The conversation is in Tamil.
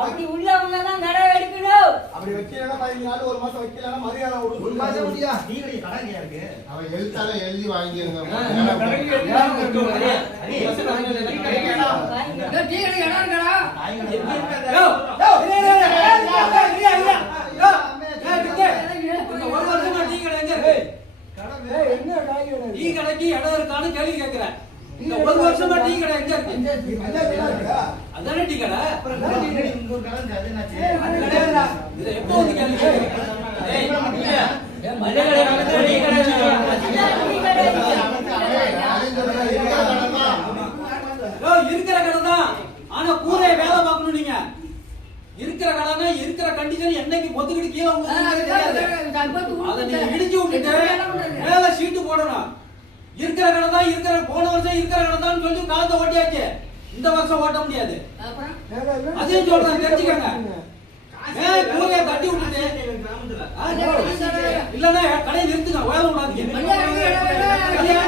அப்படி உள்ளவங்க தான் கடை எடுக்கணும். அப்படி வைக்கலன்னா 15 நாள் ஒரு மாசம் வைக்கலன்னா மரியாதை ஒரு மாசம் முடியா டீ கடை கடையா இருக்கு. அவ எழுத்தால எழுதி வாங்கிருங்க. டீ கடை இடம் இருக்கடா. ஒரு வருஷமா டீ கடை எங்க இருக்கு? டீ கடைக்கு இடம் இருக்கான்னு கேள்வி கேட்கிறேன். இந்த ஒரு வருஷமா டீ கடை எங்க இருக்கு? அதானே டீ கடை. இது எப்போ வந்து கேள்வி கேட்கிறேன்? இருக்கிற கடை தான். ஆனா கூரையை வேலை பார்க்கணும். நீங்க இருக்கிற கடைனா இருக்கிற கண்டிஷன் என்னைக்கு பொத்துக்கிட்டு கீழே அதை நீங்க இடிச்சு விட்டுட்டு மேல சீட்டு போடணும். இருக்கிற கடை தான் இருக்கிற போன வருஷம் இருக்கிற கடை தான் சொல்லி காலத்தை ஓட்டியாச்சு. இந்த வருஷம் ஓட்ட முடியாது. அதையும் சொல்றேன், தெரிஞ்சுக்கங்க. கூரையை தட்டி விட்டுட்டு இல்லன்னா கடையை நிறுத்துங்க. வேலை விடாதீங்க.